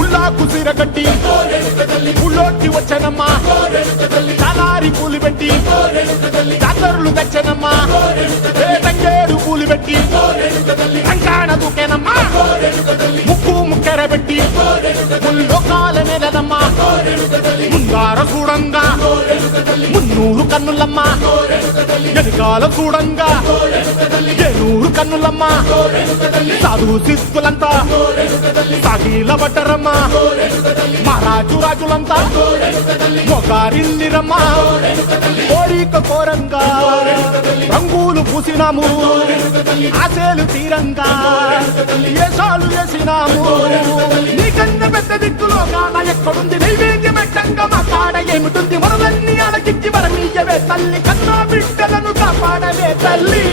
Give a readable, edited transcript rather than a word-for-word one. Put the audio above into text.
ఉల్లాకు సీర కట్టి ఉళ్ళోకి వచ్చనమ్మా తలారి పూలు పెట్టి జాతరులు తెచ్చనమ్మా తంగేడు పూలు పెట్టి రంగాణ దూకేనమ్మా ముక్కు ముక్కెర పెట్టి ముల్లోకాల నెలనమ్మా ముందార చూడంగా మున్నూరు కన్నులమ్మా వెనుకాల చూడంగా ఏనూరు కన్నులమ్మా సాధువు శిస్తులంతా సాగిల పడ్డరమ్మా మహారాజు రాజులంతా మొగారిల్లిరమ్మా కోరిక కోరంగా రంగులు పూసినాము ఆశలు తీరంగా ఏషాలు వేసినాము నీకన్నా పెద్ద దిక్కులో కాడ ఎక్కడుంది నైవేద్యం ఎట్టంగా మా కాడ ఏమిటుంది మనలన్నీ అలకిచ్చి వరమీయవే తల్లి కన్నా బిడ్డలను కాపాడవే తల్లి